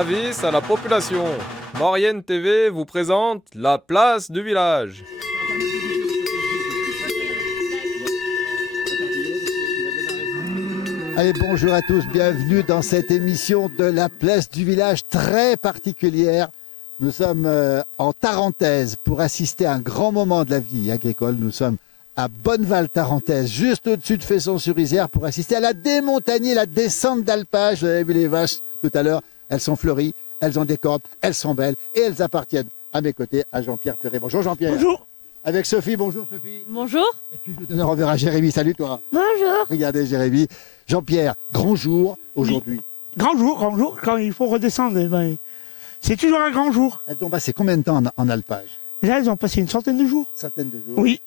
Avis à la population. Maurienne TV vous présente la place du village. Allez, bonjour à tous, bienvenue dans cette émission de la place du village très particulière. Nous sommes en Tarentaise pour assister à un grand moment de la vie agricole. Nous sommes à Bonneval-Tarentaise, juste au-dessus de Fesson-sur-Isère, pour assister à la démontagnie, la descente d'alpage. Vous avez vu les vaches tout à l'heure, elles sont fleuries, elles ont des cordes, elles sont belles et elles appartiennent à mes côtés à Jean-Pierre Perret. Bonjour Jean-Pierre. Bonjour. Avec Sophie, bonjour Sophie. Bonjour. Et puis tout à l'heure on verra Jérémy, salut toi. Bonjour. Regardez Jérémy. Jean-Pierre, grand jour aujourd'hui. Oui. Grand jour, quand il faut redescendre, c'est toujours un grand jour. Elles ont passé combien de temps en alpage? Là, elles ont passé une centaine de jours. Centaine de jours. Oui.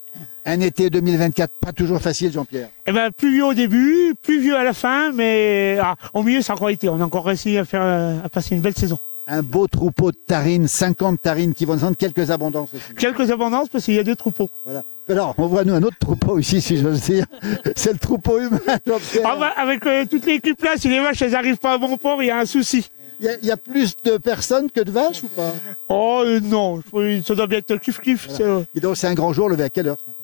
Un été 2024, pas toujours facile Jean-Pierre. Pluvieux au début, pluvieux à la fin, mais au milieu, ça a encore été. On a encore réussi à passer une belle saison. Un beau troupeau de tarines, 50 tarines qui vont descendre, quelques abondances aussi. Quelques abondances parce qu'il y a deux troupeaux. Voilà. Alors, on voit nous un autre troupeau ici, si j'ose dire. C'est le troupeau humain, Jean-Pierre. Avec toute l'équipe là, si les vaches elles n'arrivent pas à bon port, il y a un souci. Il y a plus de personnes que de vaches ou pas? Oh non, ça doit bien être kiff-kiff. Voilà. Et donc c'est un grand jour, levé à quelle heure ce matin?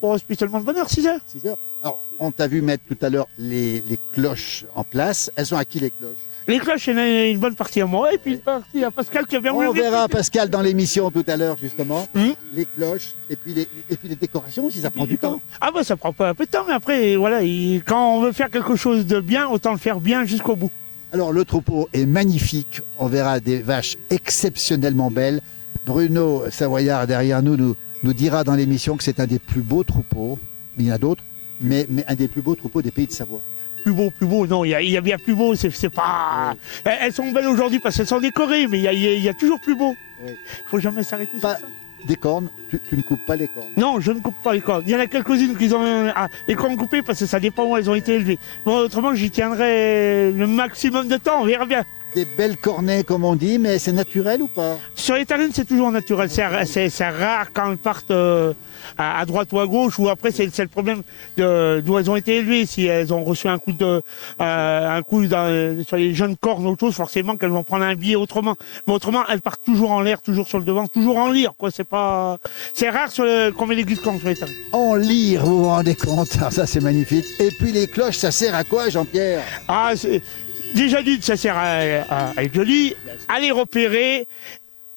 Pas spécialement de bonne heure, 6 heures. 6 heures. Alors, on t'a vu mettre tout à l'heure les cloches en place. Elles sont à qui les cloches? Les cloches, il y en a une bonne partie à moi et puis une partie à Pascal qui a bien On verra Pascal dans l'émission tout à l'heure justement. Les cloches et puis les décorations aussi, ça prend du temps. Ah bah ça prend pas un peu de temps, mais après voilà, quand on veut faire quelque chose de bien, autant le faire bien jusqu'au bout. Alors le troupeau est magnifique, on verra des vaches exceptionnellement belles. Bruno Savoyard derrière nous dira dans l'émission que c'est un des plus beaux troupeaux, il y en a d'autres, mais un des plus beaux troupeaux des pays de Savoie. Plus beau, non, il y a bien plus beau, c'est pas... Oui. Elles sont belles aujourd'hui parce qu'elles sont décorées, mais il y a toujours plus beau. Il faut jamais s'arrêter sur ça. Des cornes, tu ne coupes pas les cornes? Non, je ne coupe pas les cornes. Il y en a quelques-unes qui ont les cornes coupées parce que ça dépend où elles ont été élevées. Bon, autrement, j'y tiendrai le maximum de temps, on verra bien. Des belles cornets, comme on dit, mais c'est naturel ou pas? Sur les tarines, c'est toujours naturel. C'est rare quand elles partent à droite ou à gauche, ou après, c'est le problème d'où elles ont été élevées. Si elles ont reçu un coup sur les jeunes cornes ou autre chose, forcément qu'elles vont prendre un biais autrement. Mais autrement, elles partent toujours en l'air, toujours sur le devant, toujours en lyre, quoi. C'est rare qu'on met les guides cornes sur les tarines. En lyre, vous vous rendez compte? Alors ça, c'est magnifique. Et puis les cloches, ça sert à quoi, Jean-Pierre? Déjà dit, ça sert à être joli, à les repérer,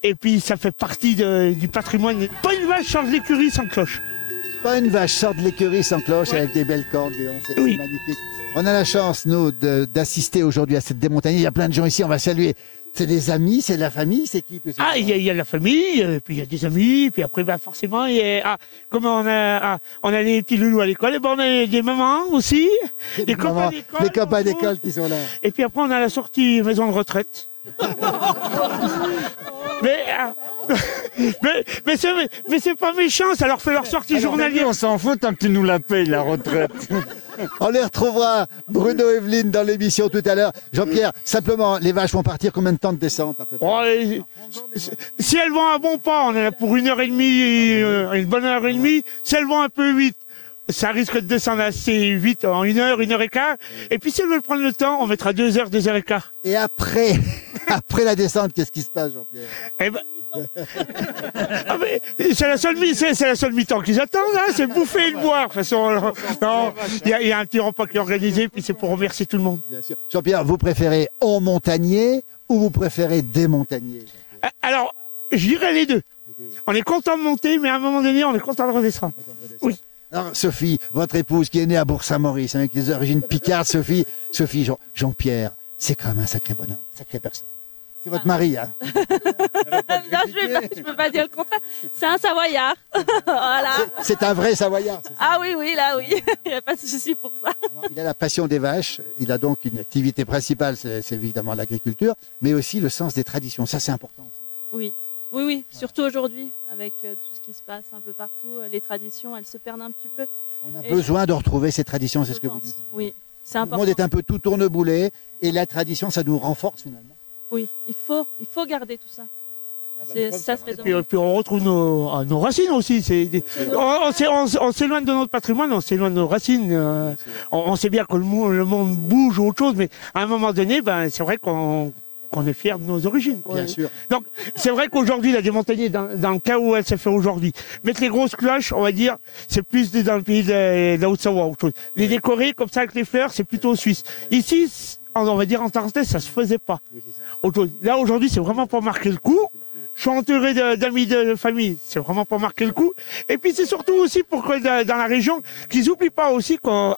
et puis ça fait partie du patrimoine. Pas une vache sort de l'écurie sans cloche. Pas une vache sort de l'écurie sans cloche, oui. Avec des belles cordes, c'est magnifique. On a la chance, nous, d'assister aujourd'hui à cette démontagnée. Il y a plein de gens ici, on va saluer. C'est des amis, c'est de la famille, c'est qui? Il y a la famille, puis il y a des amis, puis après forcément, comme on a les petits loulous à l'école, on a des mamans aussi, des copains d'école. Les copains d'école qui sont là. Et puis après on a la sortie maison de retraite. mais c'est pas méchant, ça leur fait leur sortie journalière. On s'en fout tant que tu nous la payes, la retraite. On les retrouvera, Bruno et Evelyne, dans l'émission tout à l'heure. Jean-Pierre, simplement, les vaches vont partir combien de temps de descente à peu près? Si elles vont à bon pas, on est là pour 1h30, une bonne heure et demie. Si elles vont un peu vite, ça risque de descendre assez vite, en 1 heure, 1h15. Et puis si elles veulent prendre le temps, on mettra 2 heures, 2h15. Et après la descente, qu'est-ce qui se passe, Jean-Pierre? C'est la seule mi-temps qu'ils attendent, hein, c'est bouffer et boire. De toute façon, il y a un petit repas qui est organisé, puis c'est pour remercier tout le monde. Bien sûr. Jean-Pierre, vous préférez en montagnier ou vous préférez démontagnier? Alors, je dirais les deux. On est content de monter, mais à un moment donné, on est content de redescendre. Oui. Alors, Sophie, votre épouse qui est née à Bourg-Saint-Maurice, avec des origines picardes, Sophie, Jean-Pierre, c'est quand même un sacré bonhomme, sacré personne. C'est votre mari, hein? Non, je peux pas dire le contraire. C'est un Savoyard. Voilà. C'est un vrai Savoyard. Ah oui, là, oui. Il n'y a pas de souci pour ça. Alors, il a la passion des vaches. Il a donc une activité principale, c'est évidemment l'agriculture, mais aussi le sens des traditions. Ça, c'est important aussi. Oui. Surtout aujourd'hui, avec tout ce qui se passe un peu partout, les traditions, elles se perdent un petit peu. On a besoin de retrouver ces traditions, c'est ce que vous dites. Oui, c'est important. Le monde est un peu tout tourneboulé et la tradition, ça nous renforce finalement. Oui, il faut garder tout ça. Ça serait et puis on retrouve nos racines aussi. On s'éloigne de notre patrimoine, on s'éloigne de nos racines. On sait bien que le monde bouge ou autre chose, mais à un moment donné, c'est vrai qu'on qu'on est fiers de nos origines. Quoi. Bien sûr. Donc, c'est vrai qu'aujourd'hui, la démontagner, dans le cas où elle s'est fait aujourd'hui, mettre les grosses cloches, on va dire, c'est plus dans le pays de la Haute-Savoie, autre chose. Les décorer comme ça avec les fleurs, c'est plutôt suisse. Ici, on va dire en Tarentaise, ça se faisait pas. Autre chose. Là, aujourd'hui, c'est vraiment pas marquer le coup. Je suis entouré d'amis de famille, c'est vraiment pas marquer le coup. Et puis, c'est surtout aussi pour que dans la région, qu'ils n'oublient pas aussi qu'on...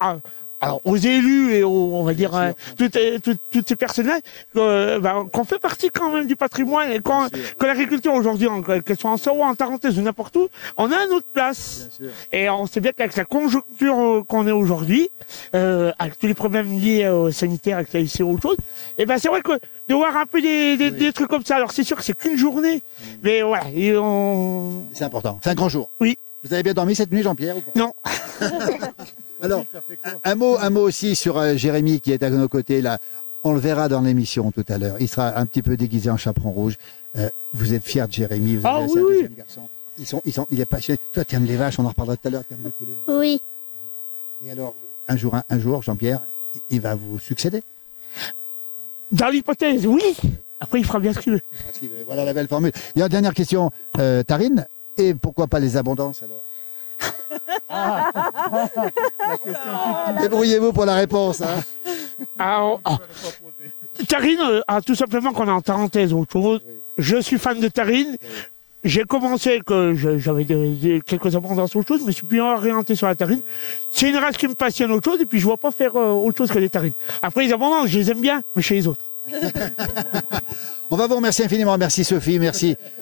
Alors, aux élus et on va dire toutes ces personnes-là, qu'on fait partie quand même du patrimoine et que l'agriculture aujourd'hui, qu'elle soit en Savoie, en Tarentaise ou n'importe où, on a notre place. Et on sait bien qu'avec la conjoncture qu'on est aujourd'hui, avec tous les problèmes liés aux sanitaires, avec la ICO ou autre chose, et ben c'est vrai que de voir un peu des trucs comme ça, alors c'est sûr que c'est qu'une journée, mais voilà. C'est important, c'est un grand jour. Oui. Vous avez bien dormi cette nuit, Jean-Pierre, ou pas? Non. Alors, un mot aussi sur Jérémy qui est à nos côtés là. On le verra dans l'émission tout à l'heure. Il sera un petit peu déguisé en chaperon rouge. Vous êtes fiers de Jérémy, vous avez un deuxième garçon. Il est passionné. Toi, tu aimes les vaches, on en reparlera tout à l'heure. Tu aimes beaucoup les vaches. Oui. Et alors, un jour, Jean-Pierre, il va vous succéder. Dans l'hypothèse, oui. Après, il fera bien ce qu'il veut. Voilà la belle formule. Il y a une dernière question. Tarine, et pourquoi pas les abondances alors? Débrouillez-vous pour la réponse. Hein. Tarine, tout simplement qu'on est en Tarentaise ou autre chose. Je suis fan de Tarine. J'ai commencé que j'avais quelques abondances autre chose, mais je suis plus orienté sur la Tarine. C'est une race qui me passionne autre chose, et puis je ne vois pas faire autre chose que des Tarines. Après, les abondances, je les aime bien, mais chez les autres. On va vous remercier infiniment. Merci Sophie,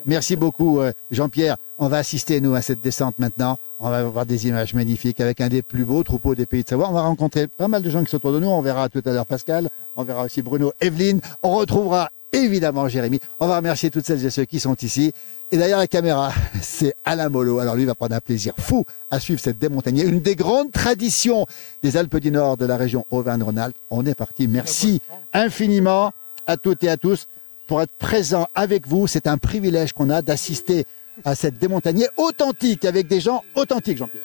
merci beaucoup Jean-Pierre. On va assister nous à cette descente maintenant. On va voir des images magnifiques avec un des plus beaux troupeaux des Pays de Savoie. On va rencontrer pas mal de gens qui sont autour de nous. On verra tout à l'heure Pascal, on verra aussi Bruno, Evelyne. On retrouvera évidemment Jérémy. On va remercier toutes celles et ceux qui sont ici. Et derrière la caméra, c'est Alain Mollo. Alors lui va prendre un plaisir fou à suivre cette démontagnée, une des grandes traditions des Alpes du Nord, de la région Auvergne-Rhône-Alpes. On est parti. Merci infiniment à toutes et à tous pour être présents avec vous. C'est un privilège qu'on a d'assister à cette démontagnée authentique, avec des gens authentiques, Jean-Pierre.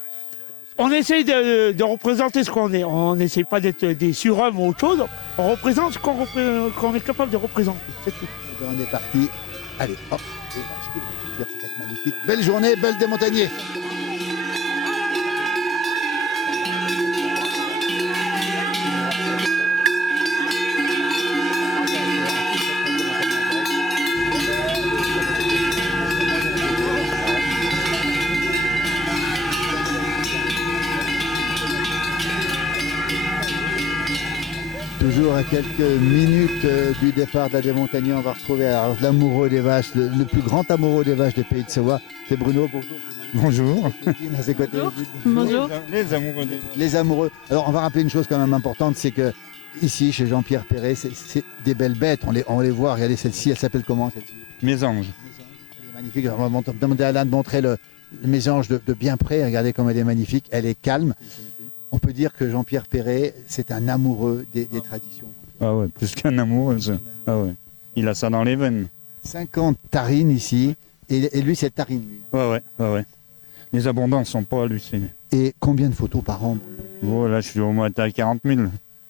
On essaye de représenter ce qu'on est. On n'essaye pas d'être des surhommes ou autre chose. On représente ce qu'on est capable de représenter. C'est tout. On est parti. Allez, hop. C'est magnifique. Belle journée, belle démontagnée. Toujours à quelques minutes du départ de la démontagnée, on va retrouver l'amoureux des vaches, le plus grand amoureux des vaches des Pays de Savoie. C'est Bruno, bonjour. Bonjour. À ses côtés. Bonjour. Les amoureux des... Les amoureux. Alors on va rappeler une chose quand même importante, c'est que ici, chez Jean-Pierre Perret, c'est des belles bêtes. On les voit, regardez celle-ci, elle s'appelle comment celle-ci? Mésange. Elle est magnifique. On va demander à Alain de montrer le mésange de bien près. Regardez comme elle est magnifique. Elle est calme. On peut dire que Jean-Pierre Perret, c'est un amoureux des traditions. Ah ouais, plus qu'un amoureux, ça. Ah ouais. Il a ça dans les veines. 50 tarines ici, et lui c'est tarine. Lui. Ouais. Les abondances sont pas hallucinées. Et combien de photos par an? Oh, là, je suis au moins à 40 000.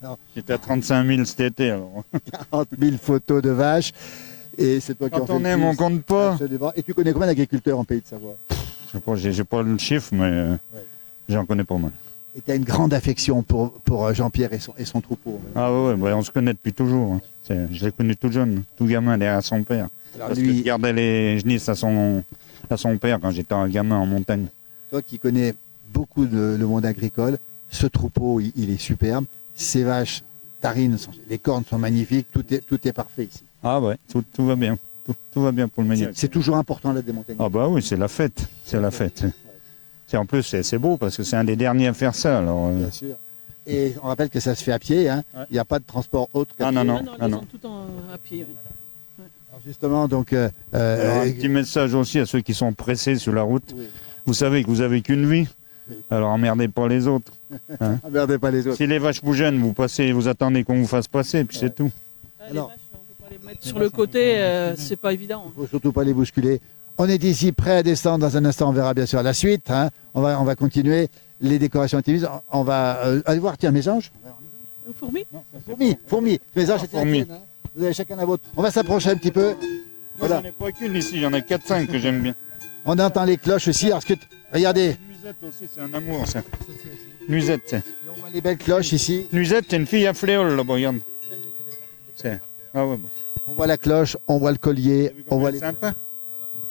Alors. J'étais à 35 000 cet été. Alors. 40 000 photos de vaches, et c'est toi qui en fais Quand on aime, on compte pas. Absolument. Et tu connais combien d'agriculteurs en Pays de Savoie? J'ai pas le chiffre, mais j'en connais pas mal. Et tu as une grande affection pour Jean-Pierre et son troupeau. Ah ouais, on se connaît depuis toujours. Hein. Je l'ai connu tout jeune, tout gamin derrière son père. Alors Parce lui, que je gardais les genisses à son père quand j'étais un gamin en montagne. toi qui connais beaucoup le monde agricole, ce troupeau, il est superbe. Ces vaches tarines, les cornes sont magnifiques, tout est parfait ici. Ah ouais, tout va bien. Tout va bien pour le ménage. C'est toujours important la démontagnée. Ah bah oui, c'est la fête. C'est la fête. En plus, c'est beau parce que c'est un des derniers à faire ça. Alors, Bien sûr. Et on rappelle que ça se fait à pied, hein. Ouais. Il n'y a pas de transport autre qu'à pied. non. Ils sont tout à pied. Oui. Alors justement, donc... Alors, un petit message aussi à ceux qui sont pressés sur la route. oui. Vous savez que vous avez qu'une vie. Oui. Alors emmerdez pas les autres. Emmerdez pas les autres. Si les vaches vous gênent, vous attendez qu'on vous fasse passer, puis c'est tout. Les Alors. vaches, on peut pas les mettre sur le côté, c'est pas évident. Il ne faut surtout pas les bousculer. On est ici prêt à descendre. Dans un instant, on verra bien sûr la suite. Hein. On va continuer les décorations activistes. On va aller voir, tiens, Mésange. Fourmi. Fourmi. Mésange, c'était la Fourmi. tienne, hein. Vous avez chacun la vôtre. On va s'approcher un petit peu. Moi, Voilà. j'en ai pas qu'une ici, j'en ai 4-5 que j'aime bien. On entend les cloches aussi. Alors, regardez, Nuisette aussi, c'est un amour, ça. Nuisette, c'est. on voit les belles cloches ici. Nuisette, c'est une fille à fléole, là-bas, regarde. Ah ouais, bon. On voit la cloche, on voit le collier, on voit les... Sympa.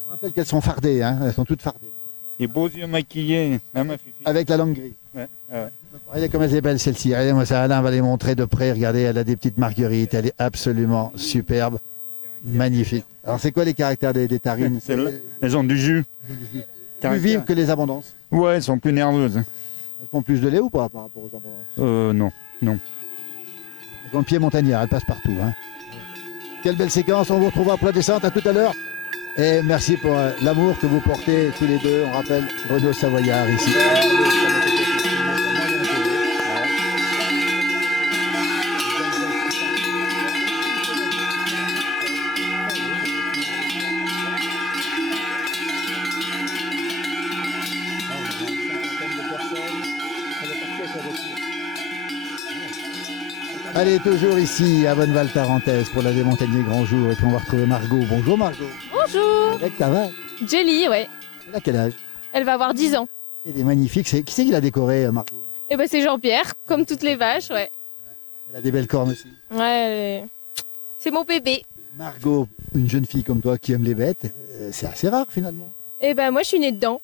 On rappelle qu'elles sont fardées, hein. Elles sont toutes fardées. Les beaux yeux maquillés, hein, ma fifi. Avec la langue grise. Ouais, ah ouais. Regardez comme elle est belle celle-ci. Regardez-moi ça, Alain va les montrer de près. Regardez, elle a des petites marguerites. Elle est absolument superbe. Magnifique. Alors c'est quoi les caractères des tarines? Elles ont du jus. Plus vives que les abondances. Ouais, elles sont plus nerveuses. Elles font plus de lait ou pas par rapport aux abondances? Non. Elles ont le pied montagnard, elles passent partout. Hein. Quelle belle séquence. On vous retrouvera pour la descente. À tout à l'heure. Et merci pour l'amour que vous portez tous les deux. On rappelle Renaud Savoyard ici. Allez, toujours ici à Bonneval-Tarentaise pour la démontagner Grand Jour. Et puis on va retrouver Margot. Bonjour Margot. Bonjour. Avec ça va? Jelly, ouais. Elle a quel âge? Elle va avoir 10 ans. Elle est magnifique. Qui c'est qui l'a décorée, Margot? Et ben c'est Jean-Pierre, comme toutes les vaches, ouais. Elle a des belles cornes aussi. Ouais, c'est mon bébé. Margot, une jeune fille comme toi qui aime les bêtes, c'est assez rare finalement. Et ben moi je suis née dedans.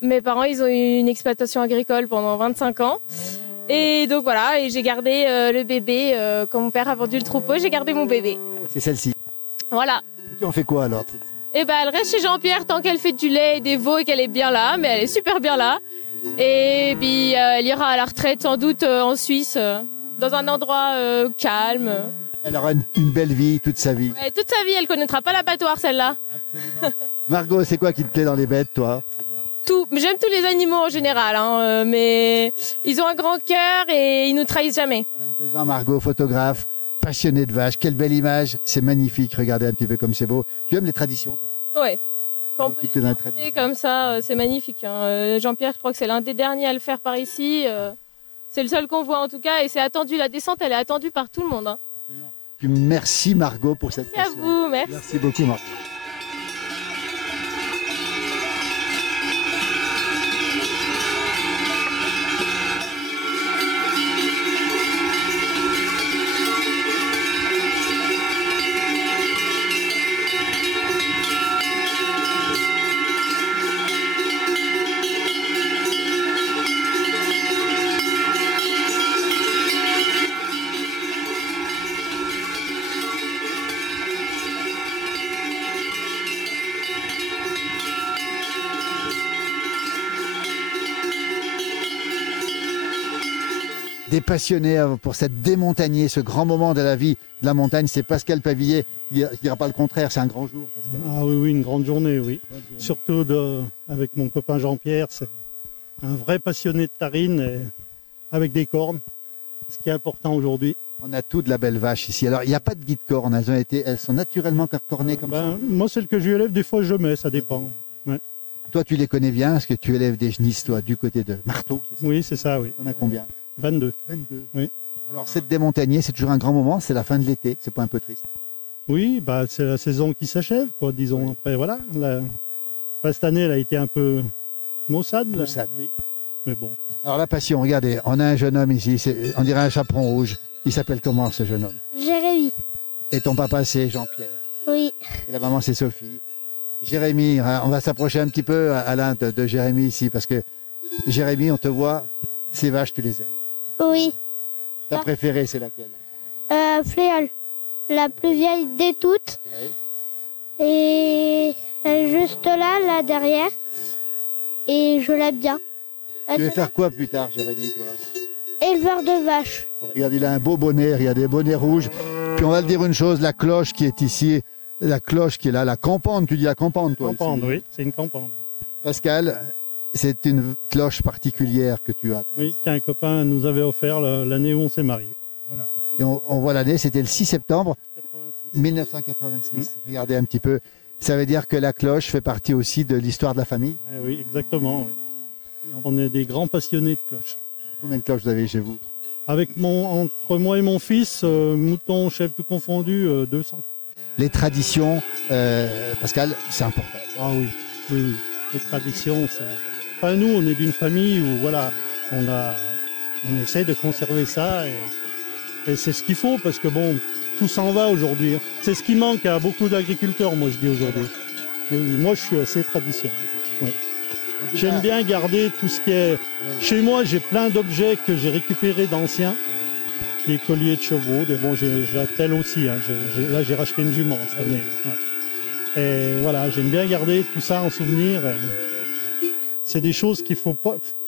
Mes parents ils ont eu une exploitation agricole pendant 25 ans. Et donc voilà, et j'ai gardé le bébé, quand mon père a vendu le troupeau, j'ai gardé mon bébé. C'est celle-ci. Voilà. Et tu en fais quoi alors? Et ben elle reste chez Jean-Pierre tant qu'elle fait du lait et des veaux et qu'elle est bien là, mais elle est super bien là. Et puis elle ira à la retraite sans doute en Suisse, dans un endroit calme. Elle aura une belle vie toute sa vie. Ouais, toute sa vie, elle connaîtra pas l'abattoir celle-là. Margot, c'est quoi qui te plaît dans les bêtes, toi? Tout, j'aime tous les animaux en général, hein, mais ils ont un grand cœur et ils nous trahissent jamais. 22 ans, Margot, photographe, passionnée de vaches. Quelle belle image, c'est magnifique. Regardez un petit peu comme c'est beau. Tu aimes les traditions, toi? Ouais. Quand on peut Qui te donne la les tradition. montrer comme ça, c'est magnifique. Hein. Jean-Pierre, je crois que c'est l'un des derniers à le faire par ici. C'est le seul qu'on voit en tout cas et c'est attendu. La descente, elle est attendue par tout le monde. Hein. Puis merci Margot pour cette Merci à passion. vous, merci. Merci beaucoup Margot. Des passionnés pour cette démontagnée, ce grand moment de la vie de la montagne. C'est Pascal Pavillet qui ne dira pas le contraire, c'est un grand jour. Pascal. Ah oui, une grande journée, oui. Surtout avec mon copain Jean-Pierre, c'est un vrai passionné de tarine et avec des cornes, ce qui est important aujourd'hui. On a tout de la belle vache ici. Alors, il n'y a pas de guide cornes, elles sont naturellement cornées comme ça. Moi, celle que je lui élève, des fois je mets, ça dépend. Ouais. Toi, tu les connais bien, parce que tu élèves des genisses, toi, du côté de Marteau. Oui, c'est ça, oui. On a combien? 22. 22. Oui. Alors, cette démontagnée, c'est toujours un grand moment, c'est la fin de l'été, c'est pas un peu triste? Oui, c'est la saison qui s'achève, quoi, disons. Oui. Après, voilà. Cette année, elle a été un peu maussade. Maussade. Oui. Mais bon. Alors, la passion, regardez, on a un jeune homme ici, on dirait un chaperon rouge. Il s'appelle comment, ce jeune homme? Jérémy. Et ton papa, c'est Jean-Pierre. Oui. Et la maman, c'est Sophie. Jérémy, on va s'approcher un petit peu, Alain, de Jérémy ici, parce que Jérémy, on te voit, ces vaches, tu les aimes. Oui. Ta préférée, c'est laquelle? Fléole. La plus vieille des toutes. Oui. Et elle est juste là derrière. Et je l'aime bien. Tu veux faire quoi plus tard, Jérémy, toi? Éleveur de vaches. Regarde, il a un beau bonnet, il y a des bonnets rouges. Puis on va te dire une chose, la cloche qui est ici, la cloche qui est là, la campane, tu dis la campane, toi? Campane, ici. oui, c'est une campane. Pascal, c'est une cloche particulière que tu as. Oui, qu'un copain nous avait offert l'année où on s'est mariés. Et on voit l'année, c'était le 6 septembre 1986. Regardez un petit peu. Ça veut dire que la cloche fait partie aussi de l'histoire de la famille. Oui, exactement. Oui. On est des grands passionnés de cloches. Combien de cloches vous avez chez vous? Entre moi et mon fils, mouton, chèvre tout confondu, 200. Les traditions, Pascal, c'est important. Ah oui, oui, oui. Les traditions, c'est... Enfin, nous, on est d'une famille où, voilà, on essaie de conserver ça et c'est ce qu'il faut parce que, bon, tout s'en va aujourd'hui. C'est ce qui manque à beaucoup d'agriculteurs, moi, je dis aujourd'hui. Moi, je suis assez tradition. Oui. J'aime bien garder tout ce qui est... Chez moi, j'ai plein d'objets que j'ai récupérés d'anciens. Des colliers de chevaux, j'attelle aussi. Hein. Là, j'ai racheté une jument cette année. Ouais. Et voilà, j'aime bien garder tout ça en souvenir. C'est des choses qu'il ne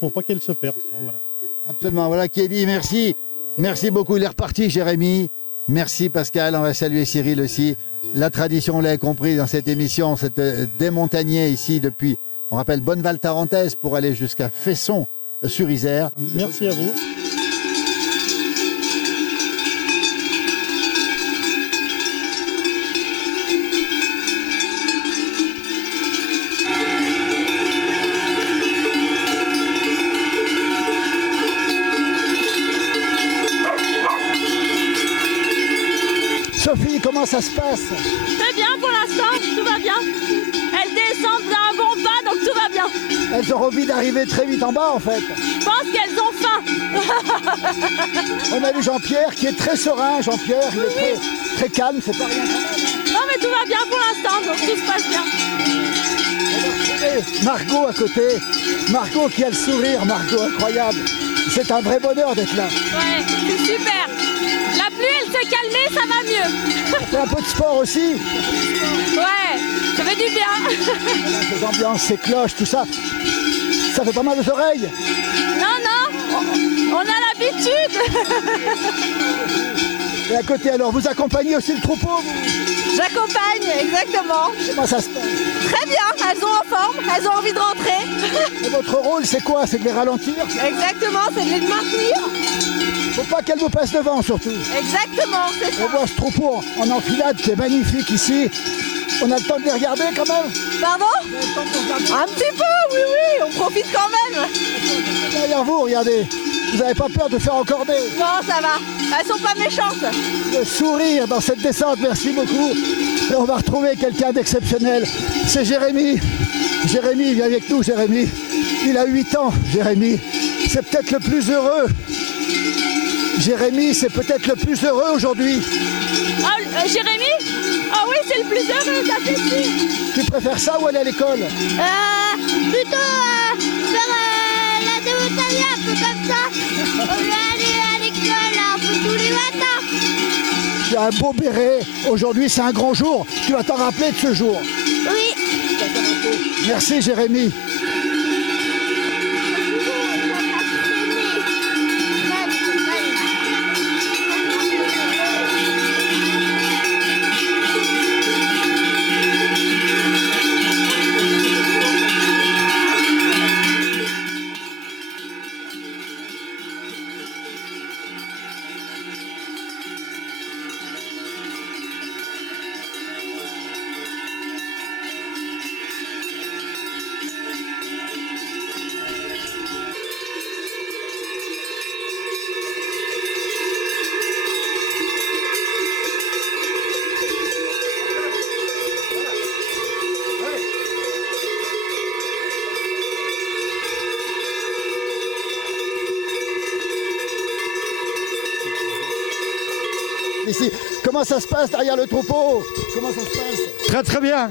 faut pas qu'elles se perdent. Voilà. Absolument. Voilà qui est dit. Merci. Merci beaucoup. Il est reparti, Jérémy. Merci, Pascal. On va saluer Cyril aussi. La tradition, on l'a compris dans cette émission, c'est démontagné ici depuis, on rappelle, Bonneval-Tarentaise pour aller jusqu'à Fesson-sur-Isère. Merci à vous. Sophie, comment ça se passe? Très bien pour l'instant, tout va bien. Elles descendent d'un bon pas, donc tout va bien. Elles ont envie d'arriver très vite en bas, en fait. Je pense qu'elles ont faim. On a vu Jean-Pierre qui est très serein. Jean-Pierre, il est très calme, c'est pas rien quand même. Non mais tout va bien pour l'instant, donc tout se passe bien. On va retrouver Margot à côté. Margot qui a le sourire, Margot, incroyable. C'est un vrai bonheur d'être là. Ouais, c'est super. La pluie, elle s'est calmée, ça va mieux. On fait un peu de sport aussi. Ouais, ça fait du bien. Ces ambiances, ces cloches, tout ça. Ça fait pas mal aux oreilles. Non, on a l'habitude. Et à côté, alors, vous accompagnez aussi le troupeau, vous? J'accompagne, exactement. Comment ça se passe? Très bien, elles sont en forme, elles ont envie de rentrer. Et votre rôle, c'est quoi? C'est de les ralentir? Exactement, c'est de les maintenir. Faut pas qu'elles vous passent devant, surtout. Exactement, c'est ça. On voit ce troupeau en enfilade qui est magnifique ici. On a le temps de les regarder quand même? Pardon? Un petit peu, oui, oui, on profite quand même. Derrière vous, regardez. Vous n'avez pas peur de faire encorder? Non, ça va, elles sont pas méchantes. Le sourire dans cette descente, merci beaucoup. Et on va retrouver quelqu'un d'exceptionnel. C'est Jérémy. Jérémy, viens avec nous, Jérémy. Il a 8 ans, Jérémy. C'est peut-être le plus heureux. Jérémy, c'est peut-être le plus heureux aujourd'hui. Ah, Jérémy? Ah oui, c'est le plus heureux, ça c'est sûr. Tu préfères ça ou aller à l'école? Plutôt faire la démontagne, un peu comme ça. On va aller à l'école un peu tous les matins. Tu as un beau béret. Aujourd'hui, c'est un grand jour. Tu vas t'en rappeler de ce jour. Oui. Merci, Jérémy. Ici. Comment ça se passe derrière le troupeau? Comment ça se passe? Très très bien.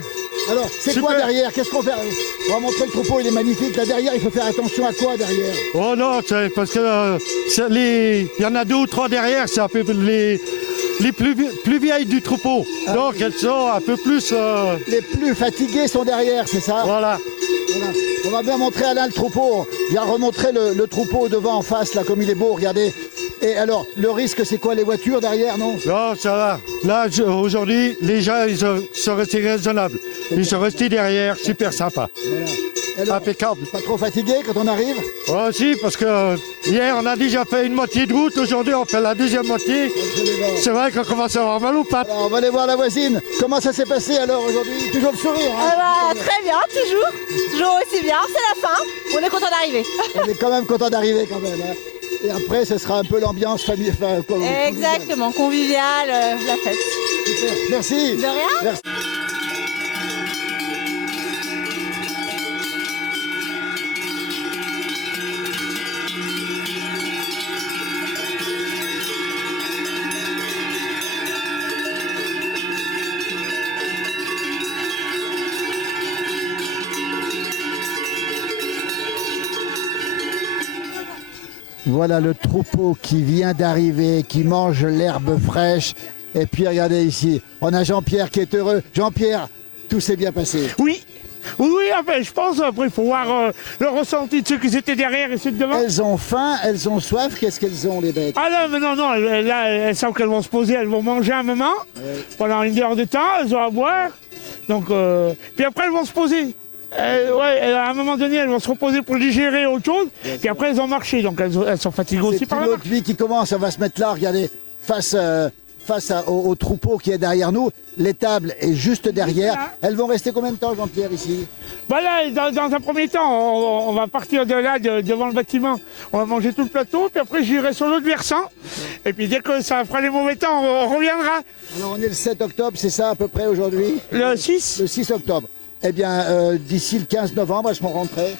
Alors, c'est quoi derrière? Qu'est-ce qu'on fait? On va montrer le troupeau, il est magnifique. Là derrière, il faut faire attention à quoi derrière? Oh non, c'est parce que il y en a 2 ou 3 derrière, c'est un peu les plus vieilles du troupeau. Ah, donc elles sont un peu plus... Les plus fatigués sont derrière, c'est ça? Voilà. Voilà. On va bien montrer Alain le troupeau. Viens remontrer le troupeau devant en face, là, comme il est beau, regardez. Et alors, le risque, c'est quoi? Les voitures derrière, non? Non, ça va. Là, aujourd'hui, les gens, ils sont restés raisonnables. Ils sont restés derrière, super sympa. Voilà. Alors, impeccable. pas trop fatigué quand on arrive? Oh, si, parce que hier, on a déjà fait une moitié de route. Aujourd'hui, on fait la deuxième moitié. C'est vrai qu'on commence à avoir mal aux pattes. Alors, on va aller voir la voisine. Comment ça s'est passé alors aujourd'hui? Toujours le sourire, hein? Très bien, toujours aussi bien, c'est la fin. On est content d'arriver. On est quand même content d'arriver quand même. Hein. Et après, ce sera un peu l'ambiance famille. Exactement, convivial, la fête. Super. Merci. De rien. Merci. Voilà le troupeau qui vient d'arriver, qui mange l'herbe fraîche. Et puis regardez ici, on a Jean-Pierre qui est heureux. Jean-Pierre, tout s'est bien passé. Oui. Oui, enfin, je pense, après, il faut voir le ressenti de ceux qui étaient derrière et ceux de devant. Elles ont faim, elles ont soif, qu'est-ce qu'elles ont les bêtes? Ah non, mais non, là, elles savent qu'elles vont se poser, elles vont manger un moment, pendant une heure de temps, elles ont à boire. Donc, puis après, elles vont se poser. À un moment donné, elles vont se reposer pour digérer autre chose, puis après, elles ont marché, donc elles sont fatiguées aussi par là. C'est une autre vie qui commence, on va se mettre là, regardez, face au troupeau qui est derrière nous. L'étable est juste derrière. Elles vont rester combien de temps, Jean-Pierre, ici? Voilà, dans un premier temps, on va partir de là, devant le bâtiment. On va manger tout le plateau, puis après j'irai sur l'autre versant. Et puis dès que ça fera les mauvais temps, on reviendra. Alors on est le 7 octobre, c'est ça à peu près aujourd'hui? Le 6. Le 6 octobre. Eh bien, d'ici le 15 novembre, elles seront rentrées.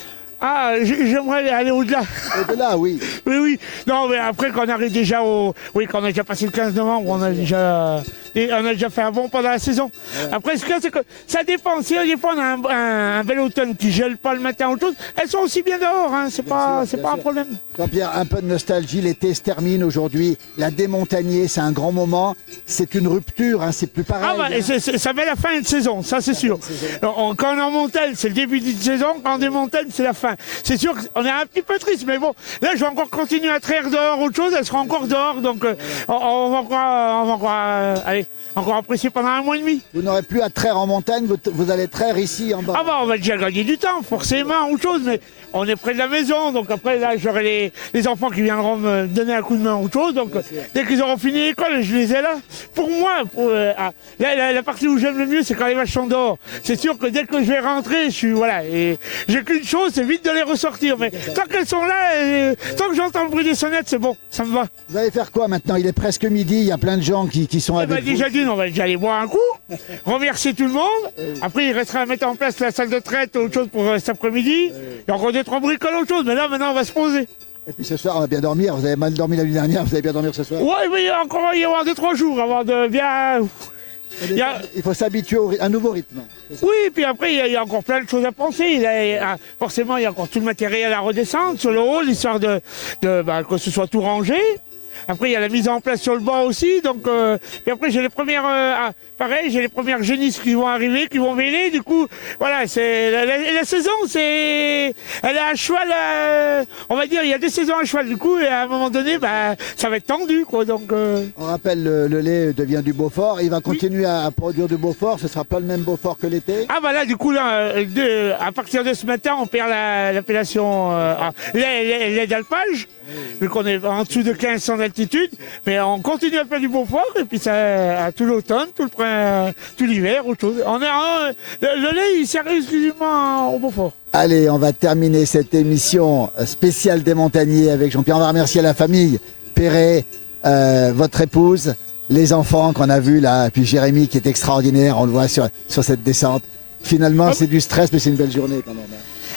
Ah, j'aimerais aller au-delà. Au-delà, oui. Oui. Non, mais après, quand on arrive déjà Oui, quand on a déjà passé le 15 novembre, on a déjà fait un bon pendant la saison. Ouais. Après, ce que c'est que ça dépend. Si des fois on a un bel automne qui gèle pas le matin ou autre chose, elles sont aussi bien dehors, hein. C'est pas un problème. Jean-Pierre, un peu de nostalgie. L'été se termine aujourd'hui. La démontagnée, c'est un grand moment. C'est une rupture, hein. C'est plus pareil. Ah, bah, hein. Ça met la fin de saison, ça c'est sûr. Quand on est en montagne, c'est le début de saison. Quand on est en montagne, c'est la fin. C'est sûr qu'on est un petit peu triste, mais bon, là je vais encore continuer à traire dehors autre chose, elle sera encore dehors, donc on va encore apprécier pendant un mois et demi. Vous n'aurez plus à traire en montagne, vous allez traire ici en bas. Ah bah on va déjà gagner du temps, forcément, autre chose, mais on est près de la maison, donc après là j'aurai les enfants qui viendront me donner un coup de main autre chose, donc dès qu'ils auront fini l'école, je les ai là. Pour moi, la partie où j'aime le mieux, c'est quand les vaches sont dehors. C'est sûr que dès que je vais rentrer, et j'ai qu'une chose, c'est vite de les ressortir, mais tant qu'elles sont là, tant que j'entends le bruit des sonnettes, c'est bon, ça me va. Vous allez faire quoi maintenant? Il est presque midi, il y a plein de gens qui sont avec vous. Déjà on va déjà aller boire un coup, remercier tout le monde, après il restera à mettre en place la salle de traite, autre chose pour cet après-midi, il y a encore 2-3 bricoles, autre chose, mais là maintenant on va se poser. Et puis ce soir on va bien dormir, vous avez mal dormi la nuit dernière, vous allez bien dormir ce soir? Ouais, mais encore il va y avoir 2-3 jours avant de bien... Il faut s'habituer à un nouveau rythme. Oui, puis après, il y a encore plein de choses à penser. Forcément, il y a encore tout le matériel à redescendre sur le hall, histoire que ce soit tout rangé. Après, il y a la mise en place sur le banc aussi. Donc, et après, j'ai les premières, j'ai les premières génisses qui vont arriver, qui vont mêler. Du coup, voilà, c'est la saison, elle est à cheval. On va dire, il y a des saisons à cheval. Du coup, et à un moment donné, ça va être tendu, quoi. Donc, on rappelle, le lait devient du Beaufort. Il va continuer à produire du Beaufort. Ce sera pas le même Beaufort que l'été. Ah bah là, du coup, là, à partir de ce matin, on perd l'appellation lait d'alpage. Vu qu'on est en dessous de 1500 d'altitude, mais on continue à faire du Beaufort et puis ça tout l'automne, tout l'hiver, autre chose. Le lait, il sert exclusivement au Beaufort. Allez, on va terminer cette émission spéciale des montagners avec Jean-Pierre. On va remercier la famille Perret, votre épouse, les enfants qu'on a vus là, puis Jérémy qui est extraordinaire, on le voit sur cette descente. Finalement, c'est du stress, mais c'est une belle journée quand même.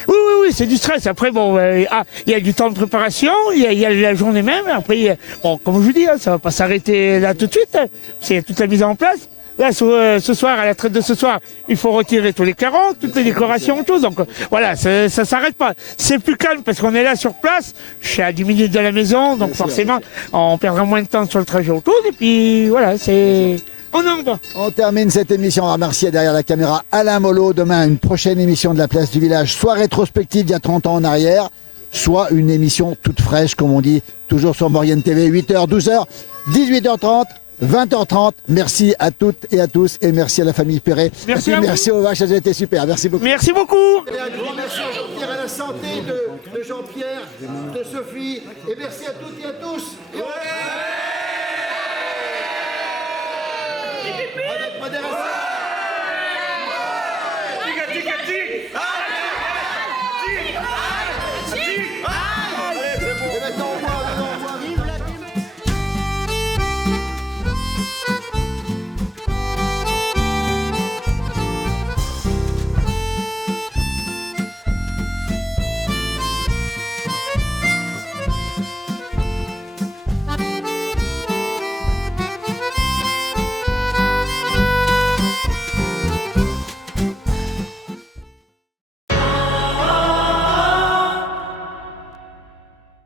Oui, c'est du stress. Après, bon, il y a du temps de préparation, il y a la journée même. Après, comme je vous dis, ça va pas s'arrêter là tout de suite. C'est toute la mise en place. Là, ce soir, à la traite de ce soir, il faut retirer tous les carreaux, toutes les décorations, tout. Donc, voilà, ça s'arrête pas. C'est plus calme parce qu'on est là sur place. Je suis à 10 minutes de la maison, donc forcément, on perdra moins de temps sur le trajet autour. Et puis, voilà, c'est... On termine cette émission. On va remercier derrière la caméra Alain Mollo. Demain, une prochaine émission de la Place du Village, soit rétrospective d'il y a 30 ans en arrière, soit une émission toute fraîche, comme on dit, toujours sur Maurienne TV, 8h, 12h, 18h30, 20h30. Merci à toutes et à tous et merci à la famille Perret. Merci aux vaches, elles ont été super. Merci beaucoup. Merci beaucoup. Et un grand merci à Jean-Pierre, à la santé de Jean-Pierre, de Sophie. Et merci à toutes et à tous. Et avec modération.